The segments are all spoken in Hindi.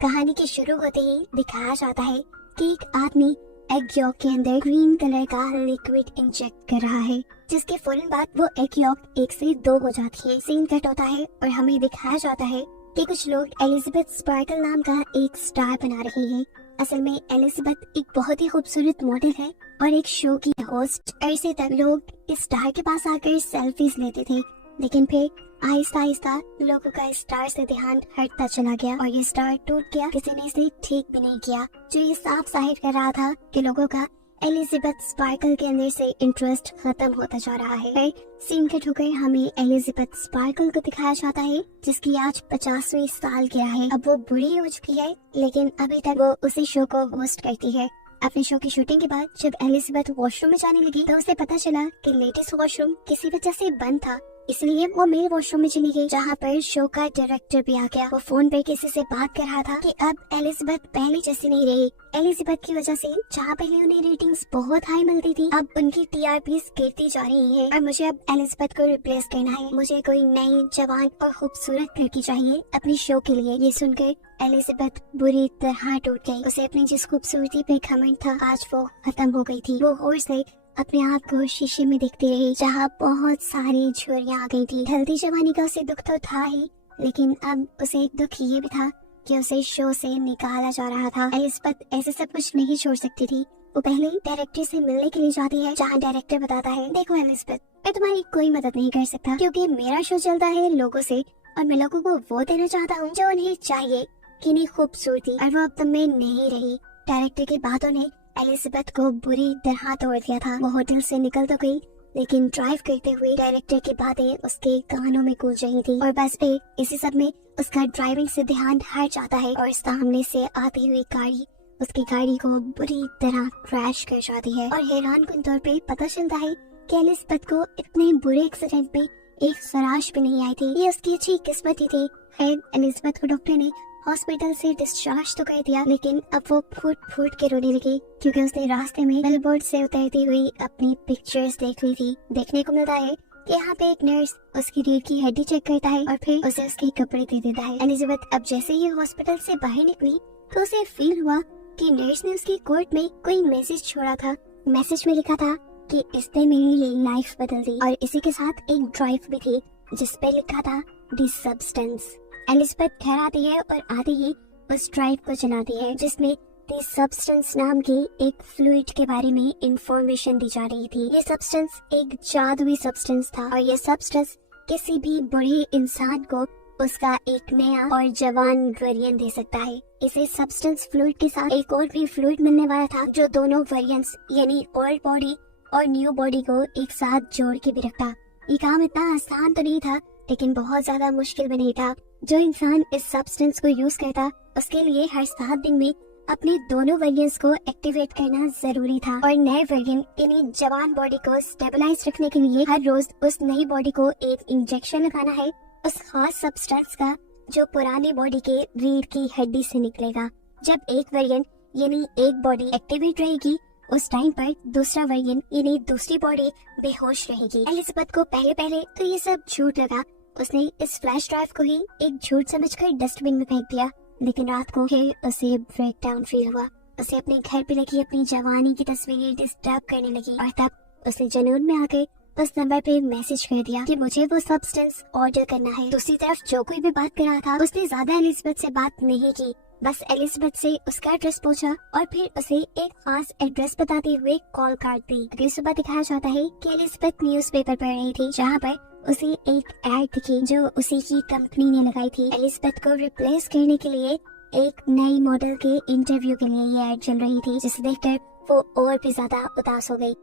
कहानी के शुरू होते ही दिखाया जाता है कि एक आदमी एग यॉक के अंदर ग्रीन कलर का लिक्विड इंजेक्ट कर रहा है, जिसके फौरन बाद वो एग यॉक 1 से 2 हो जाती है। सीन कट होता है और हमें दिखाया जाता है कि कुछ लोग एलिजाबेथ स्पार्कल नाम का एक स्टार बना रहे हैं। असल में एलिजाबेथ एक बहुत ही खूबसूरत मॉडल है और एक शो की होस्ट। ऐसे तक लोग इस स्टार के पास आकर सेल्फीज लेते थे, लेकिन फिर आहिस्ता आहिस्ता लोगों का स्टार से ध्यान हटता चला गया और ये स्टार टूट गया। किसी ने इसे ठीक भी नहीं किया, जो ये साफ जाहिर कर रहा था कि लोगों का एलिजाबेथ स्पार्कल के अंदर से इंटरेस्ट खत्म होता जा रहा है। फिर सीन कट होकर हमें एलिजाबेथ स्पार्कल को दिखाया जाता है, जिसकी आज 50वीं साल गिरा है। अब वो बूढ़ी हो चुकी है, लेकिन अभी तक वो उसी शो को होस्ट करती है। अपने शो की शूटिंग के बाद जब एलिजाबेथ वॉशरूम में जाने लगी तो उसे पता चला कि लेटेस्ट वॉशरूम किसी वजह से बंद था, इसलिए वो मेल वॉशरूम में चली गई, जहाँ पर शो का डायरेक्टर भी आ गया। वो फोन पे किसी से बात कर रहा था कि अब एलिजाबेथ पहले जैसी नहीं रही। एलिजाबेथ की वजह से जहाँ पहले उन्हें रेटिंग्स बहुत हाई मिलती थी, अब उनकी टीआरपीस गिरती जा रही है और मुझे अब एलिजाबेथ को रिप्लेस करना है। मुझे कोई नई, जवान और खूबसूरत लड़की चाहिए अपनी शो के लिए। ये सुनकर एलिजाबेथ बुरी तरह टूट गई। उसे अपनी जिस खूबसूरती पे घमंड था, आज वो खत्म हो गई थी। वो होश से अपने आप को शीशे में देखती रही, जहाँ बहुत सारी झुर्रियां आ गई थी। ढलती जवानी का उसे दुख तो था ही, लेकिन अब उसे एक दुख ये भी था कि उसे शो से निकाला जा रहा था। एलिजाबेथ ऐसे सब कुछ नहीं छोड़ सकती थी। वो पहले डायरेक्टर से मिलने के लिए जाती है, जहाँ डायरेक्टर बताता है, देखो एलिजाबेथ, मैं तुम्हारी कोई मदद नहीं कर सकता क्योंकि मेरा शो चलता है लोगों से और मैं लोगों को वो देना चाहता हूँ जो उन्हें चाहिए, कितनी खूबसूरती, और वो अब तुम में नहीं रही। डायरेक्टर की बातों ने एलिजाबेथ को बुरी तरह तोड़ दिया था। वो होटल से निकल तो गई, लेकिन ड्राइव करते हुए डायरेक्टर की बातें उसके कानों में गूंज रही थी और बस पे इसी सब में उसका ड्राइविंग से ध्यान हट जाता है और सामने से आती हुई गाड़ी उसकी गाड़ी को बुरी तरह क्रैश कर जाती है। और हैरानकुन तौर पे पता चलता है कि एलिजाबेथ को इतने बुरे एक्सीडेंट में एक खराश भी नहीं आई थी। ये उसकी अच्छी किस्मत ही थी। खैर, एलिजाबेथ को डॉक्टर ने हॉस्पिटल से डिस्चार्ज तो कर दिया, लेकिन अब वो फूट फूट के रोने लगी क्योंकि उसने रास्ते में बिलबोर्ड से उतरती हुई अपनी पिक्चर्स देख ली थी। देखने को मिलता है कि यहाँ पे एक नर्स उसकी रीढ़ की हड्डी चेक करता है और फिर उसे उसके कपड़े दे देता है। एलिजाबेथ अब जैसे ही हॉस्पिटल से बाहर निकली तो उसे फील हुआ कि नर्स ने उसकी कोट में कोई मैसेज छोड़ा था। मैसेज में लिखा था कि इसने मेरी लाइफ बदल दी, और इसी के साथ एक ड्राइव भी थी जिसपे लिखा था द सब्सटेंस। एलिजाबेथ घर आती है और आते ही उस ड्राइव को चलाती है, जिसमें द सब्सटेंस नाम की एक फ्लूइड के बारे में इंफॉर्मेशन दी जा रही थी। ये सब्सटेंस एक जादुई सब्सटेंस था और ये सब्सटेंस किसी भी बुरे इंसान को उसका एक नया और जवान वेरिएंट दे सकता है। इसे सब्सटेंस फ्लूइड के साथ एक और भी फ्लूइड मिलने वाला था, जो दोनों वेरिएंट्स यानी ओल्ड बॉडी और न्यू बॉडी को एक साथ जोड़ के भी रखता। ये काम इतना आसान तो नहीं था, लेकिन बहुत ज्यादा मुश्किल भी नहीं था। जो इंसान इस सब्सटेंस को यूज करता, उसके लिए हर 7 दिन में अपने दोनों वेरिएंट्स को एक्टिवेट करना जरूरी था और नए वेरिएंट यानी जवान बॉडी को स्टेबलाइज रखने के लिए हर रोज उस नई बॉडी को एक इंजेक्शन लगाना है उस खास सब्सटेंस का, जो पुरानी बॉडी के रीढ़ की हड्डी से निकलेगा। जब एक वेरिएंट यानी एक बॉडी एक्टिवेट रहेगी, उस टाइम पर दूसरा वेरिएंट यानी दूसरी बॉडी बेहोश रहेगी। एलिजाबेथ को पहले पहले तो ये सब झूठ लगा। उसने इस फ्लैश ड्राइव को ही एक झूठ समझकर डस्टबिन में फेंक दिया, लेकिन रात को फिर उसे ब्रेक डाउन फील हुआ। उसे अपने घर पे लगी अपनी जवानी की तस्वीरें डिस्टर्ब करने लगी और तब उसे जुनून में आकर उस नंबर पे मैसेज कर दिया कि मुझे वो सब्सटेंस ऑर्डर करना है। दूसरी तरफ जो कोई भी बात कर रहा था, उसने ज्यादा एलिजाबेथ से बात नहीं की, बस एलिजाबेथ से उसका एड्रेस पूछा और फिर उसे एक खास एड्रेस बताते हुए कॉल काट दी। अगली सुबह दिखाया जाता है कि एलिजाबेथ न्यूज़पेपर पढ़ रही थी, जहाँ पर उसे एक एड दिखी जो उसी की कंपनी ने लगाई थी। एलिजाबेथ को रिप्लेस करने के लिए एक नई मॉडल के इंटरव्यू के लिए ये एड चल रही थी, जिसे देखकर वो और भी ज्यादा उदास हो गई।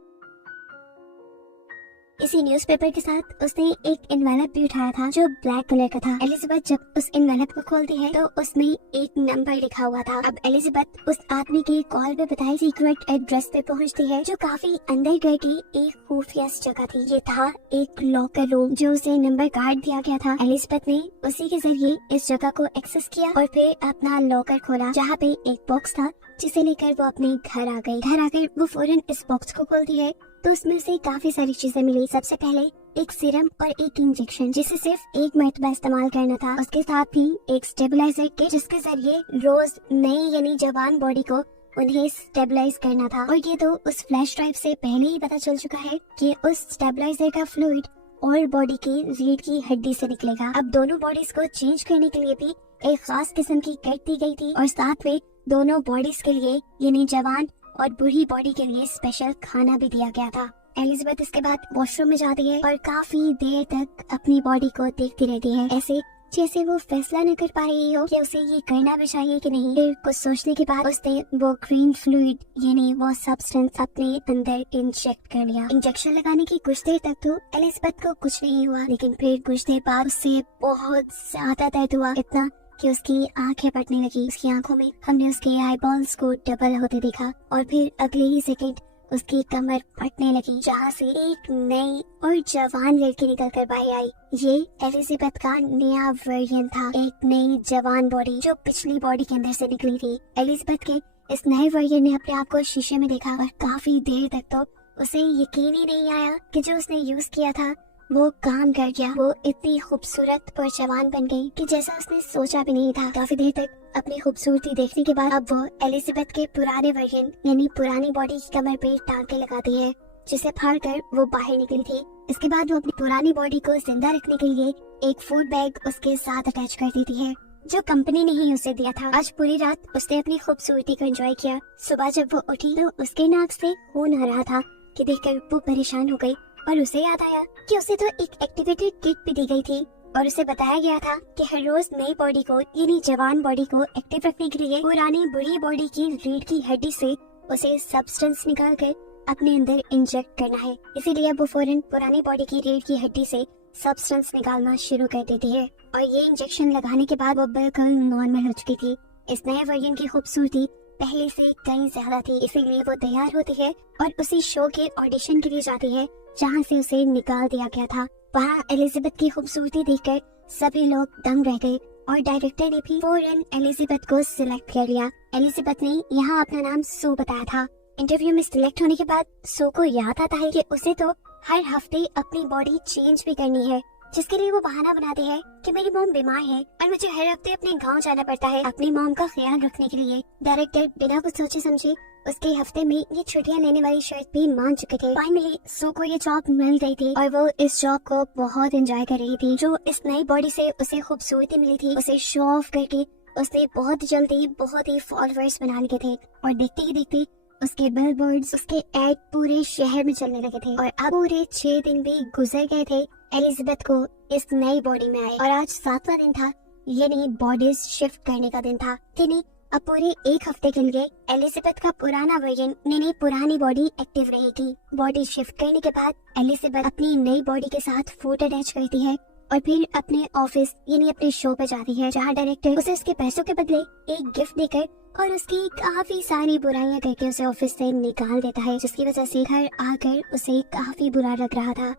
इसी न्यूज़पेपर के साथ उसने एक एनवेलप भी उठाया था जो ब्लैक कलर का था। एलिजाबेथ जब उस एनवेलप को खोलती है तो उसमें एक नंबर लिखा हुआ था। अब एलिजाबेथ उस आदमी के कॉल पे बताए सीक्रेट एड्रेस पे पहुंचती है, जो काफी अंदर गए की एक खुफिया जगह थी। ये था एक लॉकर रूम जो उसे नंबर कार्ड दिया गया था। एलिजाबेथ ने उसी के जरिए इस जगह को एक्सेस किया और फिर अपना लॉकर खोला, जहाँ पे एक बॉक्स था जिसे लेकर वो अपने घर आ गई। घर आकर वो फौरन इस बॉक्स को खोलती है तो उसमें से काफी सारी चीजें मिली। सबसे पहले एक सीरम और एक इंजेक्शन जिसे सिर्फ एक मरतबा इस्तेमाल करना था। उसके साथ ही एक स्टेबलाइजर किट जिसके जरिए रोज नई यानी जवान बॉडी को उन्हें स्टेबलाइज करना था। और ये तो उस फ्लैश ड्राइव से पहले ही पता चल चुका है कि उस स्टेबलाइजर का फ्लूइड और बॉडी की रीढ़ की हड्डी से निकलेगा। अब दोनों बॉडीज को चेंज करने के लिए भी एक खास किस्म की किट दी गई थी और साथ में दोनों बॉडीज के लिए यानी जवान और बूढ़ी बॉडी के लिए स्पेशल खाना भी दिया गया था। एलिजाबेथ इसके बाद वॉशरूम में जाती है और काफी देर तक अपनी बॉडी को देखती रहती है, ऐसे जैसे वो फैसला न कर पा रही हो कि उसे ये करना भी चाहिए कि नहीं। फिर कुछ सोचने के बाद उसने वो ग्रीन फ्लूइड यानी वो सब्सटेंस अपने अंदर इंजेक्ट कर लिया। इंजेक्शन लगाने की कुछ देर तक तो एलिजाबेथ को कुछ नहीं हुआ, लेकिन फिर कुछ देर बाद उससे बहुत ज्यादा दर्द हुआ, इतना कि उसकी आंखें फटने लगी। उसकी आंखों में हमने उसके आईबॉल्स को डबल होते देखा और फिर अगले ही सेकंड उसकी कमर फटने लगी, जहाँ से एक नई और जवान लड़की निकल कर बाहर आई। ये एलिजाबेथ का नया वर्जन था, एक नई जवान बॉडी जो पिछली बॉडी के अंदर से निकली थी। एलिजाबेथ के इस नए वर्जन ने अपने आप को शीशे में देखा और काफी देर तक तो उसे यकीन ही नहीं आया कि जो उसने यूज किया था वो काम कर गया। वो इतनी खूबसूरत और जवान बन गई कि जैसा उसने सोचा भी नहीं था। काफी देर तक अपनी खूबसूरती देखने के बाद अब वो एलिजाबेथ के पुराने वर्जन यानी पुरानी बॉडी की कमर पे टांके लगाती है, जिसे फाड़ कर वो बाहर निकली थी। इसके बाद वो अपनी पुरानी बॉडी को जिंदा रखने के लिए एक फूड बैग उसके साथ अटैच कर देती है, जो कंपनी ने ही उसे दिया था। आज पूरी रात उसने अपनी खूबसूरती को एंजॉय किया। सुबह जब वो उठी तो उसके नाक से खून आ रहा था कि देखकर वो परेशान हो गई और उसे याद आया कि उसे तो एक एक्टिवेटेड किट भी दी गई थी और उसे बताया गया था कि हर रोज नई बॉडी को यानी जवान बॉडी को एक्टिव रखने के लिए पुरानी बुरी बॉडी की रीढ़ की हड्डी से उसे सब्सटेंस निकाल कर अपने अंदर इंजेक्ट करना है। इसीलिए वो फौरन पुरानी बॉडी की रीढ़ की हड्डी से सब्सटेंस निकालना शुरू कर देती है और ये इंजेक्शन लगाने के बाद वो बिल्कुल नॉर्मल हो चुकी थी। इस नए वर्जन की खूबसूरती पहले से कहीं ज्यादा थी, इसीलिए वो तैयार होती है और उसी शो के ऑडिशन के लिए जाती है जहाँ से उसे निकाल दिया गया था। वहाँ एलिजाबेथ की खूबसूरती देखकर सभी लोग दंग रह गए और डायरेक्टर ने भी फौरन एलिजाबेथ को सिलेक्ट कर लिया। एलिजाबेथ ने यहाँ अपना नाम सू बताया था। इंटरव्यू में सिलेक्ट होने के बाद सू को याद आता है कि उसे तो हर हफ्ते अपनी बॉडी चेंज भी करनी है, जिसके लिए वो बहाना बनाते हैं कि मेरी मॉम बीमार है और मुझे हर हफ्ते अपने गांव जाना पड़ता है अपनी मॉम का ख्याल रखने के लिए। डायरेक्टर बिना कुछ सोचे समझे उसके हफ्ते में ये छुट्टियां लेने वाली शर्त भी मान चुके थे। फाइनली सू को ये जॉब मिल गई थी और वो इस जॉब को बहुत एंजॉय कर रही थी। जो इस नई बॉडी से उसे खूबसूरती मिली थी, उसे शो ऑफ करके उसने बहुत जल्दी बहुत ही फॉलोअर्स बना लिए थे और देखते ही देखते उसके बिलबोर्ड्स, उसके एड पूरे शहर में चलने लगे थे। और अब पूरे 6 दिन भी गुजर गए थे एलिजाबेथ को इस नई बॉडी में आए और आज 7वां दिन था। ये नहीं बॉडीज शिफ्ट करने का दिन था कि नहीं, अब पूरे 1 हफ्ते के लिए एलिजाबेथ का पुराना वर्जन यानी पुरानी बॉडी एक्टिव रहेगी। बॉडी शिफ्ट करने के बाद एलिजाबेथ अपनी नई बॉडी के साथ फूड अटैच करती है और फिर अपने ऑफिस यानी अपने शो पे जाती है, जहाँ डायरेक्टर उसे उसके पैसों के बदले एक गिफ्ट देकर और उसकी काफी सारी बुराइयां करके उसे ऑफिस से निकाल देता है, जिसकी वजह से घर आकर उसे काफी बुरा लग रहा था।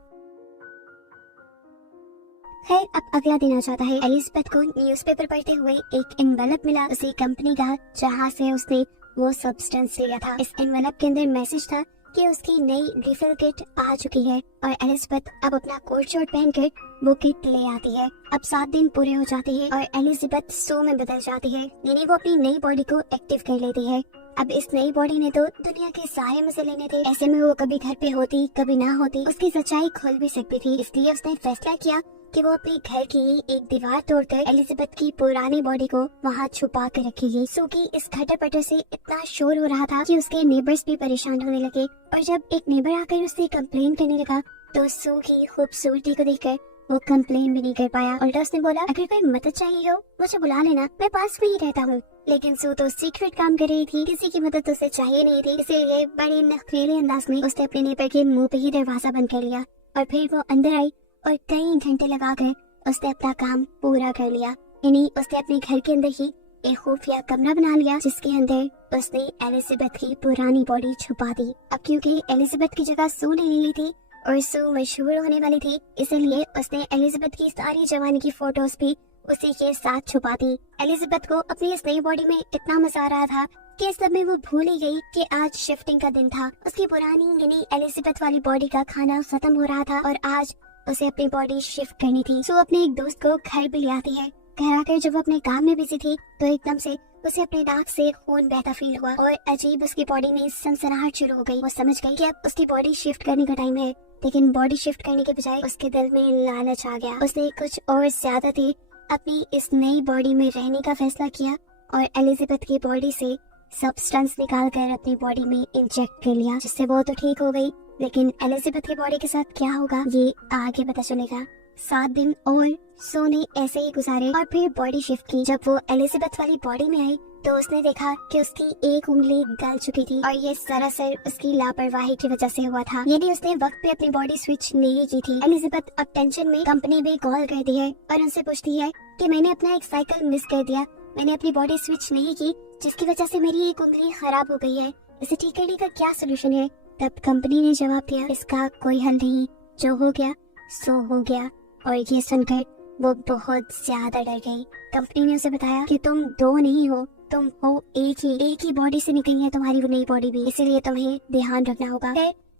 खैर अब अगला दिन आ जाता है। एलिजाबेथ को न्यूज़पेपर पढ़ते हुए एक एनवेलप मिला उसी कंपनी का जहाँ से उसने वो सब्सटेंस लिया था। इस एनवेलप के अंदर मैसेज था कि उसकी नई रिफिल किट आ चुकी है और एलिजाबेथ अब अपना कोट शर्ट पहनकर वो किट ले आती है। अब 7 दिन पूरे हो जाते हैं और एलिजाबेथ सो में बदल जाती है, यानी वो अपनी नई बॉडी को एक्टिव कर लेती है। अब इस नई बॉडी ने तो दुनिया के सारे मजे लेने थे, ऐसे में वो कभी घर पे होती कभी ना होती, उसकी सच्चाई खुल भी सकती थी। इसलिए उसने फैसला किया कि वो अपने घर की एक दीवार तोड़कर एलिजाबेथ की पुरानी बॉडी को वहाँ छुपा कर रखेगी। सू की इस खटर पटर से इतना शोर हो रहा था कि उसके नेबर्स भी परेशान होने लगे और जब एक नेबर आकर उससे कंप्लेन करने लगा तो सू की खूबसूरती को देखकर वो कंप्लेन भी नहीं कर पाया। उल्टा उसने बोला, अगर कोई मदद चाहिए हो मुझे बुला लेना, मैं पास में ही रहता हूँ। लेकिन सू तो सीक्रेट काम कर रही थी, किसी की मदद उसे चाहिए नहीं थी, इसीलिए बड़े नखरेले अंदाज में उसने अपने नेबर के मुंह पे ही दरवाजा बंद कर लिया और फिर वो अंदर आई और कई घंटे लगाकर उसने अपना काम पूरा कर लिया। यानी उसने अपने घर के अंदर ही एक खुफिया कमरा बना लिया जिसके अंदर उसने एलिजाबेथ की पुरानी बॉडी छुपा दी। अब क्योंकि एलिजाबेथ की जगह सू ने ले ली थी और सू मशहूर होने वाली थी, इसलिए उसने एलिजाबेथ की सारी जवानी की फोटोज भी उसी के साथ छुपा दी। एलिजाबेथ को अपनी इस नई बॉडी में इतना मजा आ रहा था कि इस सब में वो भूल ही गई कि आज शिफ्टिंग का दिन था। उसकी पुरानी यानी एलिजाबेथ वाली बॉडी का खाना खत्म हो रहा था और आज उसे अपनी बॉडी शिफ्ट करनी थी। सो अपने एक दोस्त को घर भी ले आती है। घर आकर जब वो अपने काम में बिजी थी तो एकदम से उसे अपने नाक से खून बहता फील हुआ और अजीब उसकी बॉडी में सनसनाहट शुरू हो गई। वो समझ गई कि अब उसकी बॉडी शिफ्ट करने का टाइम है, लेकिन बॉडी शिफ्ट करने के बजाय उसके दिल में लालच आ गया। उसने कुछ और ज्यादा देर अपनी इस नई बॉडी में रहने का फैसला किया और एलिजाबेथ की बॉडी से सब्सटेंस निकाल कर अपनी बॉडी में इंजेक्ट कर लिया, जिससे वो तो ठीक हो गई। लेकिन एलिजाबेथ की बॉडी के साथ क्या होगा ये आगे पता चलेगा। 7 दिन और सो ने ऐसे ही गुजारे और फिर बॉडी शिफ्ट की। जब वो एलिजाबेथ वाली बॉडी में आई तो उसने देखा कि उसकी एक उंगली गल चुकी थी और ये सरासर उसकी लापरवाही की वजह से हुआ था। यदि उसने वक्त पे अपनी बॉडी स्विच नहीं की थी। एलिजाबेथ अब टेंशन में कंपनी में कॉल करती है और उनसे पूछती है कि मैंने अपना एक साइकिल मिस कर दिया, मैंने अपनी बॉडी स्विच नहीं की जिसकी वजह से मेरी एक उंगली खराब हो गई है, इसे ठीक करने का क्या सोल्यूशन है। तब कंपनी ने जवाब दिया इसका कोई हल नहीं, जो हो गया सो हो गया। और ये सुनकर वो बहुत ज्यादा डर गई। कंपनी ने उसे बताया कि तुम 2 नहीं हो, तुम हो एक ही बॉडी से निकली है तुम्हारी वो नई बॉडी भी, इसीलिए तुम्हें ध्यान रखना होगा।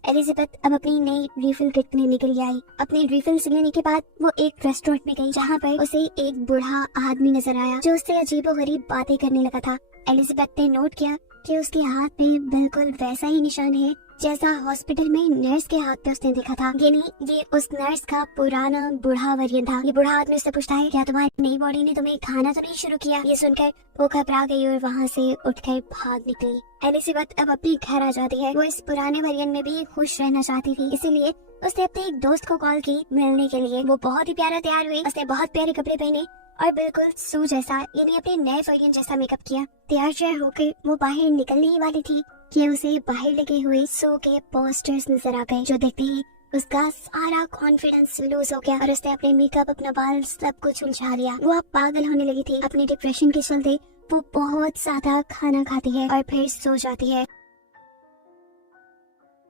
एलिजाबेथ अब अपनी नई रिफिल किट लेने के लिए आई। अपनी रिफिल लेने के बाद वो एक रेस्टोरेंट में गई जहाँ पर उसे एक बूढ़ा आदमी नजर आया जो उससे अजीबोगरीब बातें करने लगा था। एलिजाबेथ ने नोट किया कि उसके हाथ में बिल्कुल वैसा ही निशान है जैसा हॉस्पिटल में नर्स के हाथ पे उसने देखा था। यानी ये उस नर्स का पुराना बूढ़ा वर्जन था। ये बूढ़ा आदमी उससे पूछता है क्या तुम्हारी नई बॉडी ने तुम्हें खाना तो नहीं शुरू किया। ये सुनकर वो घबरा गई और वहाँ से उठकर भाग निकली। एलिजाबेथ अब अपने घर आ जाती है। वो इस पुराने वर्जन में भी खुश रहना चाहती थी, इसीलिए उसने अपने एक दोस्त को कॉल की मिलने के लिए। वो बहुत ही प्यारा तैयार हुई, उसने बहुत प्यारे कपड़े पहने और बिल्कुल सू जैसा यानी अपने नए वर्जन जैसा मेकअप किया। तैयार श्यार होकर वो बाहर निकलने ही वाली थी कि उसे बाहर लगे हुए शो के पोस्टर्स नजर आ गए, जो देखते ही उसका सारा कॉन्फिडेंस लूज हो गया और उसने अपने मेकअप, अपना बाल सब कुछ उलझा लिया। वो अब पागल होने लगी थी। अपनी डिप्रेशन के चलते वो बहुत ज्यादा खाना खाती है और फिर सो जाती है।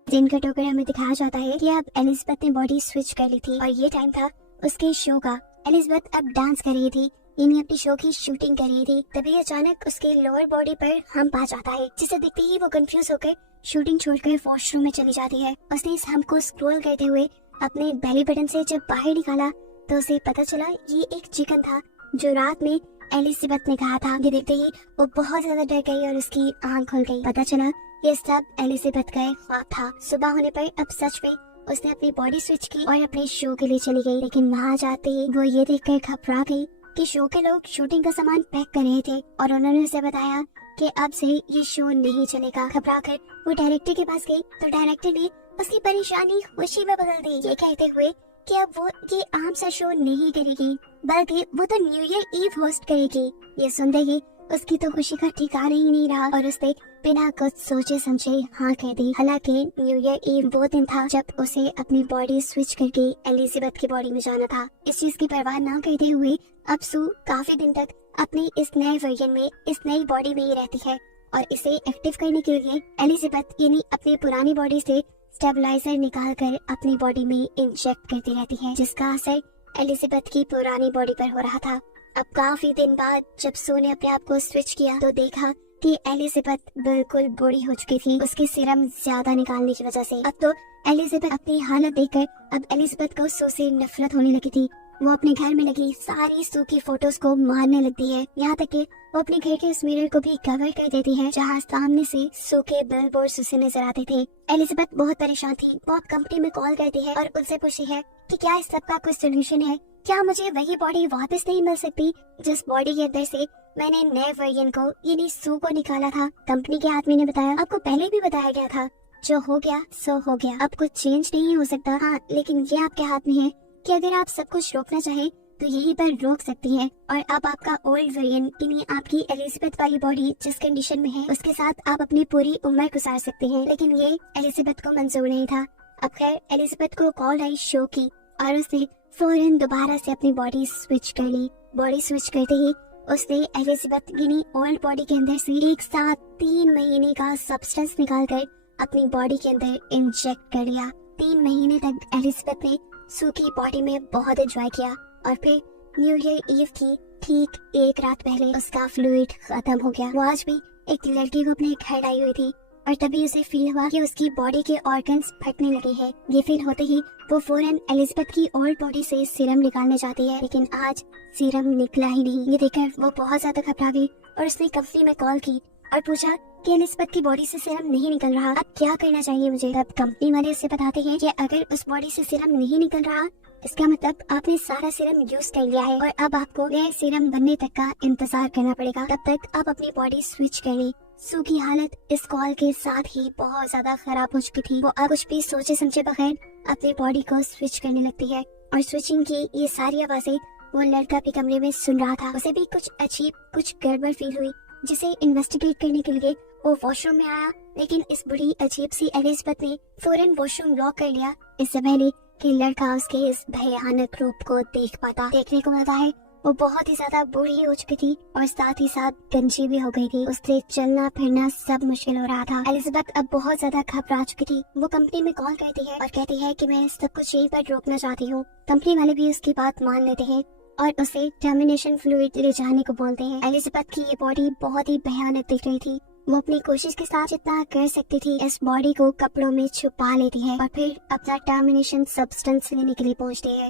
दिन का टोकर हमें दिखाया जाता है कि अब एलिजाबेथ ने बॉडी स्विच कर ली थी और ये टाइम था उसके शो का। एलिजाबेथ अब डांस कर रही थी, यानी अपनी शो की शूटिंग कर रही थी। तभी अचानक उसके लोअर बॉडी पर हम्प आ जाता है, जिसे देखते ही वो कंफ्यूज होकर शूटिंग छोड़कर वॉशरूम में चली जाती है। उसने इस हम्प को स्क्रॉल करते हुए अपने बेली बटन से जब बाहर निकाला तो उसे पता चला ये एक चिकन था जो रात में एलिजाबेथ ने कहा था। ये देखते ही वो बहुत ज्यादा डर गई और उसकी आंख खुल गई। पता चला ये सब एलिजाबेथ का एक ख्वाब था। सुबह होने पर अब सच में उसने अपनी बॉडी स्विच की और अपने शो के लिए चली गई। लेकिन वहाँ जाते ही वो ये देखकर घबरा गई कि शो के लोग शूटिंग का सामान पैक कर रहे थे और उन्होंने उसे बताया कि अब से ये शो नहीं चलेगा। घबरा कर वो डायरेक्टर के पास गई तो डायरेक्टर ने उसकी परेशानी खुशी में बदल दी, ये कहते हुए कि अब वो ये आम सा शो नहीं करेगी बल्कि वो तो न्यू ईयर ईव होस्ट करेगी। ये सुनते ही उसकी तो खुशी का ठिकाना ही नहीं रहा और उसने बिना कुछ सोचे समझे हाँ कह दी। हालांकि न्यू ईयर ईव वो दिन था जब उसे अपनी बॉडी स्विच करके एलिजाबेथ की बॉडी में जाना था। इस चीज की परवाह न करते हुए अब सू काफी दिन तक अपनी इस नए वर्जन में, इस नई बॉडी में ही रहती है और इसे एक्टिव करने के लिए एलिजाबेथ यानी अपनी पुरानी बॉडी से स्टेबलाइजर निकाल कर अपनी बॉडी में इंजेक्ट करती रहती है, जिसका असर एलिजाबेथ की पुरानी बॉडी पर हो रहा था। अब काफी दिन बाद जब सू ने अपने आप को स्विच किया तो देखा कि एलिजाबेथ बिल्कुल बूढ़ी हो चुकी थी उसके सीरम ज्यादा निकालने की वजह से। अब तो एलिजाबेथ अपनी हालत देखकर अब एलिजाबेथ को सू से नफरत होने लगी थी। वो अपने घर में लगी सारी सू की फोटोज को मारने लगती है, यहाँ तक कि वो अपने घर के उस मिरर को भी कवर कर देती है जहाँ सामने से सू के बिलबोर्ड्स उसे नजर आते थे। एलिजाबेथ बहुत परेशान थी। वो अब कंपनी में कॉल करती है और उनसे पूछती है कि क्या इस सब का कोई सोल्यूशन है, क्या मुझे वही बॉडी वापस नहीं मिल सकती जिस बॉडी के अंदर से मैंने नए वर्जन को यानी सू को निकाला था। कंपनी के आदमी ने बताया आपको पहले भी बताया गया था, जो हो गया सो हो गया, अब कुछ चेंज नहीं हो सकता। हाँ, लेकिन ये आपके हाथ में है कि अगर आप सब कुछ रोकना चाहें तो यहीं पर रोक सकती हैं और अब आपका ओल्ड वर्जन यानी आपकी एलिजाबेथ वाली बॉडी जिस कंडीशन में है उसके साथ आप अपनी पूरी उम्र गुजार सकते हैं। लेकिन ये एलिजाबेथ को मंजूर नहीं था। अब खैर एलिजाबेथ को कॉल आई शो की और उसने फौरन दोबारा से अपनी बॉडी स्विच कर ली। बॉडी स्विच करते ही उसने एलिजाबेथ यानी ओल्ड बॉडी के अंदर से एक साथ 3 महीने का सब्सटेंस निकालकर अपनी बॉडी के अंदर इंजेक्ट कर लिया। 3 महीने तक एलिजाबेथ ने सू की बॉडी में बहुत एंजॉय किया और फिर न्यू ईयर ईव की ठीक एक रात पहले उसका फ्लूइड खत्म हो गया। वो आज भी एक लड़की को अपने घर आई हुई थी और तभी उसे फील हुआ कि उसकी बॉडी के ऑर्गन्स फटने लगे हैं। ये फील होते ही वो फौरन एलिजाबेथ की ओल्ड बॉडी से सीरम निकालने जाती है, लेकिन आज सीरम निकला ही नहीं। ये देखकर वो बहुत ज्यादा घबरा गई और उसने कंपनी में कॉल की और पूछा कि एलिजाबेथ की बॉडी से सीरम नहीं निकल रहा, अब क्या करना चाहिए मुझे। तब कंपनी वाले उसे बताते हैं कि अगर उस बॉडी से सीरम नहीं निकल रहा, इसका मतलब आपने सारा सीरम यूज कर लिया है और अब आपको नए सीरम बनने तक का इंतजार करना पड़ेगा। तब तक आप अपनी बॉडी स्विच कर लें। सू की हालत इस कॉल के साथ ही बहुत ज्यादा खराब हो चुकी थी। वो अब कुछ भी सोचे समझे बगैर अपनी बॉडी को स्विच करने लगती है और स्विचिंग की ये सारी आवाजें वो लड़का भी कमरे में सुन रहा था। उसे भी कुछ अजीब, कुछ गड़बड़ फील हुई, जिसे इन्वेस्टिगेट करने के लिए वो वॉशरूम में आया, लेकिन इस बुरी अजीब सी एलिजाबेथ ने फौरन वॉशरूम लॉक कर लिया, इससे पहले कि लड़का उसके इस भयानक रूप को देख पाता। देखने को मिलता है वो बहुत ही ज्यादा बूढ़ी हो चुकी थी और साथ ही साथ गंजी भी हो गई थी। उससे चलना फिरना सब मुश्किल हो रहा था। एलिजाबेथ अब बहुत ज्यादा घबरा चुकी थी। वो कंपनी में कॉल करती है और कहती है कि मैं सब कुछ यहीं पर रोकना चाहती हूँ। कंपनी वाले भी उसकी बात मान लेते हैं और उसे टर्मिनेशन फ्लूइड ले जाने को बोलते हैं। एलिजाबेथ की ये बॉडी बहुत ही भयानक दिख रही थी। वो अपनी कोशिश के साथ जितना कर सकती थी इस बॉडी को कपड़ों में छुपा लेती है और फिर अपना टर्मिनेशन सब्सटेंस लेने के लिए पहुंचती है।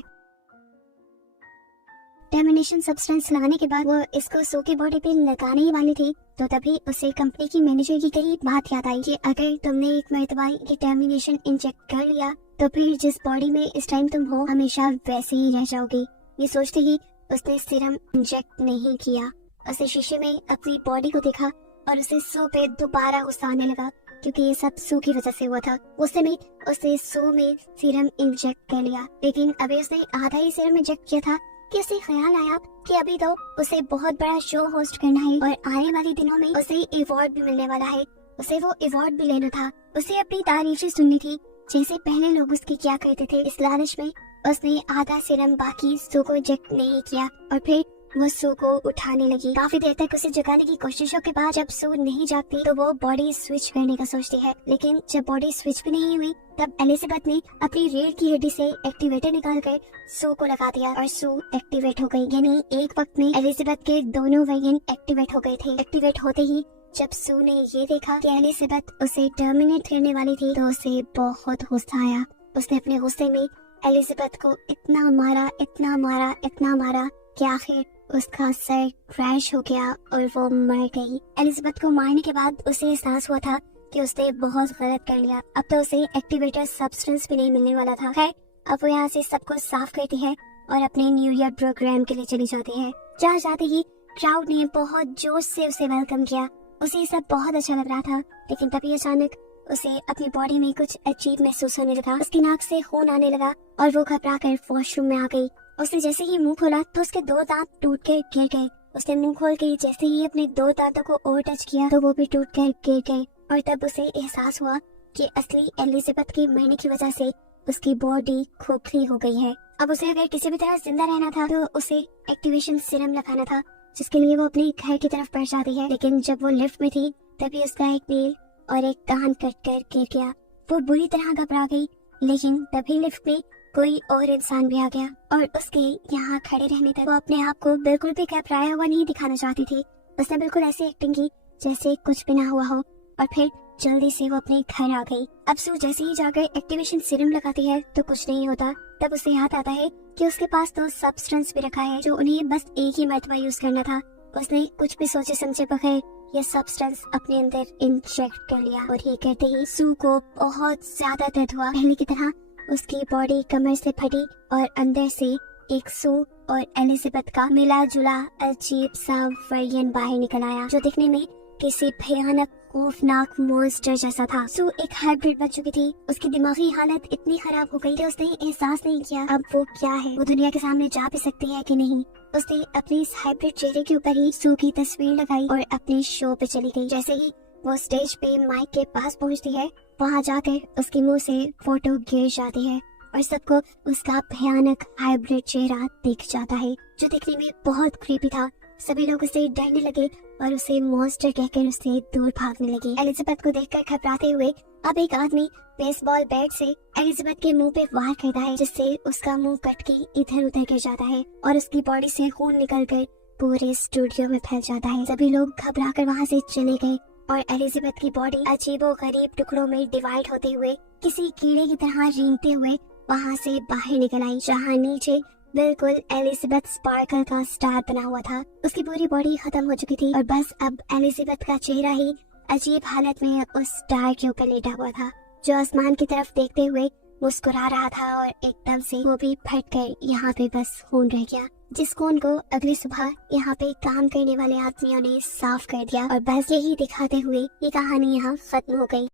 टर्मिनेशन सब्सटेंस लगाने के बाद वो इसको सू की बॉडी पे लगाने ही वाली थी, तो तभी उसे कंपनी की मैनेजर की कही बात याद आई कि अगर तुमने एक मर्तबा ये टर्मिनेशन इंजेक्ट कर लिया तो फिर जिस बॉडी में इस टाइम तुम हो हमेशा वैसे ही रह जाओगी। ये सोचते ही उसने सीरम इंजेक्ट नहीं किया। उसे शीशे में अपनी बॉडी को देखा और उसे सू पे दोबारा गुस्सा आने लगा, क्योंकि ये सब सू की वजह से हुआ था। उस समय उसने सू में सीरम इंजेक्ट कर लिया, लेकिन अभी उसने आधा ही सीरम इंजेक्ट किया था कि उसे ख्याल आया कि अभी तो उसे बहुत बड़ा शो होस्ट करना है और आने वाले दिनों में उसे अवार्ड भी मिलने वाला है। उसे वो अवार्ड भी लेना था। उसे अपनी तारीफें सुननी थी जैसे पहले लोग उसकी क्या कहते थे। इस लालच में उसने आधा सीरम बाकी सू को इंजेक्ट नहीं किया और फिर वो सू को उठाने लगी। काफी देर तक उसे जगाने की कोशिशों के बाद जब सू नहीं जागती तो वो बॉडी स्विच करने का सोचती है, लेकिन जब बॉडी स्विच भी नहीं हुई तब एलिजाबेथ ने अपनी रीढ़ की हड्डी से एक्टिवेटर निकालकर सू को लगा दिया और सू एक्टिवेट हो गई। यानी एक वक्त में एलिजाबेथ के दोनों वेरिएंट एक्टिवेट हो गए थे। एक्टिवेट होते ही जब सू ने ये देखा कि एलिजाबेथ उसे टर्मिनेट करने वाली थी तो उसे बहुत गुस्सा आया। उसने अपने गुस्से में एलिजाबेथ को इतना मारा, इतना मारा, इतना मारा कि आखिर उसका सर क्रैश हो गया और वो मर गई। एलिजाबेथ को मारने के बाद उसे एहसास हुआ था कि उसने बहुत गलत कर लिया। अब तो उसे एक्टिवेटर सब्सटेंस भी नहीं मिलने वाला था। खैर, अब वो यहाँ से सब कुछ साफ करती है और अपने न्यू ईयर प्रोग्राम के लिए चली जाती है। जहाँ जाते ही क्राउड ने बहुत जोश से उसे वेलकम किया। उसे सब बहुत अच्छा लग रहा था, लेकिन तभी अचानक उसे अपनी बॉडी में कुछ अजीब महसूस होने लगा। उसकी नाक से खून आने लगा और वो घबरा कर वॉशरूम में आ गई। उसने जैसे ही मुंह खोला तो उसके 2 दांत टूट कर गिर गए। उसने मुंह खोल के जैसे ही अपने 2 दांतों को और टच किया तो वो भी टूट कर गिर गए और तब उसे एहसास हुआ कि असली एलिजाबेथ के मरने की वजह से उसकी बॉडी खोखली हो गई है। अब उसे अगर किसी भी तरह जिंदा रहना था तो उसे एक्टिवेशन सीरम लगाना था, जिसके लिए वो अपने घर की तरफ बढ़ जाती है। लेकिन जब वो लिफ्ट में थी तभी उसका एक नील और एक कान कट कर गिर गया। वो बुरी तरह घबरा गई, लेकिन तभी लिफ्ट में कोई और इंसान भी आ गया और उसके यहाँ खड़े रहने तक वो अपने आप को बिल्कुल भी घबराया हुआ नहीं दिखाना चाहती थी। उसने बिल्कुल ऐसी एक्टिंग की जैसे कुछ भी ना हुआ हो और फिर जल्दी से वो अपने घर आ गई। अब सू जैसे ही जाकर एक्टिवेशन सीरम लगाती है तो कुछ नहीं होता। तब उसे याद आता है कि उसके पास तो सब्सटेंस भी रखा है जो उन्हें बस एक ही मर्तबा यूज करना था। उसने कुछ भी सोचे समझे बगैर ये सब्सटेंस अपने अंदर इंजेक्ट कर लिया और ये करते ही सू को बहुत ज्यादा दर्द हुआ। पहले की तरह उसकी बॉडी कमर से फटी और अंदर से एक सू और एलिजाबेथ का मिला जुला अजीब सा वेरिएंट बाहर निकल आया, जो दिखने में किसी भयानक खौफनाक मॉन्स्टर जैसा था। सू एक हाइब्रिड बन चुकी थी। उसकी दिमागी हालत इतनी खराब हो गई कि उसने एहसास नहीं किया अब वो क्या है, वो दुनिया के सामने जा भी सकती है कि नहीं। उसने अपने इस हाइब्रिड चेहरे के ऊपर ही सू की तस्वीर लगाई और अपने शो पे चली गई। जैसे ही वो स्टेज पे माइक के पास पहुंचती है, वहां जाकर उसके मुंह से फोटो गिर जाती है और सबको उसका भयानक हाइब्रिड चेहरा दिख जाता है, जो दिखने में बहुत क्रीपी था। सभी लोग उसे डरने लगे और उसे मॉन्स्टर कहकर उससे दूर भागने लगे। एलिजाबेथ को देखकर घबराते हुए अब एक आदमी बेसबॉल बैट से एलिजाबेथ के मुंह पे वार करता है, जिससे उसका मुंह कट के इधर उधर गिर जाता है और उसकी बॉडी से खून निकलकर पूरे स्टूडियो में फैल जाता है। सभी लोग घबरा कर वहाँ से चले गए और एलिजाबेथ की बॉडी अजीबोगरीब टुकड़ों में डिवाइड होते हुए किसी कीड़े की तरह रेंगते हुए वहाँ से बाहर निकल आई, जहाँ नीचे बिल्कुल एलिजाबेथ स्पार्कल का स्टार बना हुआ था। उसकी पूरी बॉडी खत्म हो चुकी थी और बस अब एलिजाबेथ का चेहरा ही अजीब हालत में उस स्टार के ऊपर लेटा हुआ था, जो आसमान की तरफ देखते हुए मुस्कुरा रहा था। और एकदम से वो भी फट कर यहाँ पे बस खून रह गया, जिस खून को अगली सुबह यहाँ पे काम करने वाले आदमियों ने साफ कर दिया। और बस यही दिखाते हुए ये कहानी यहाँ खत्म हो गई।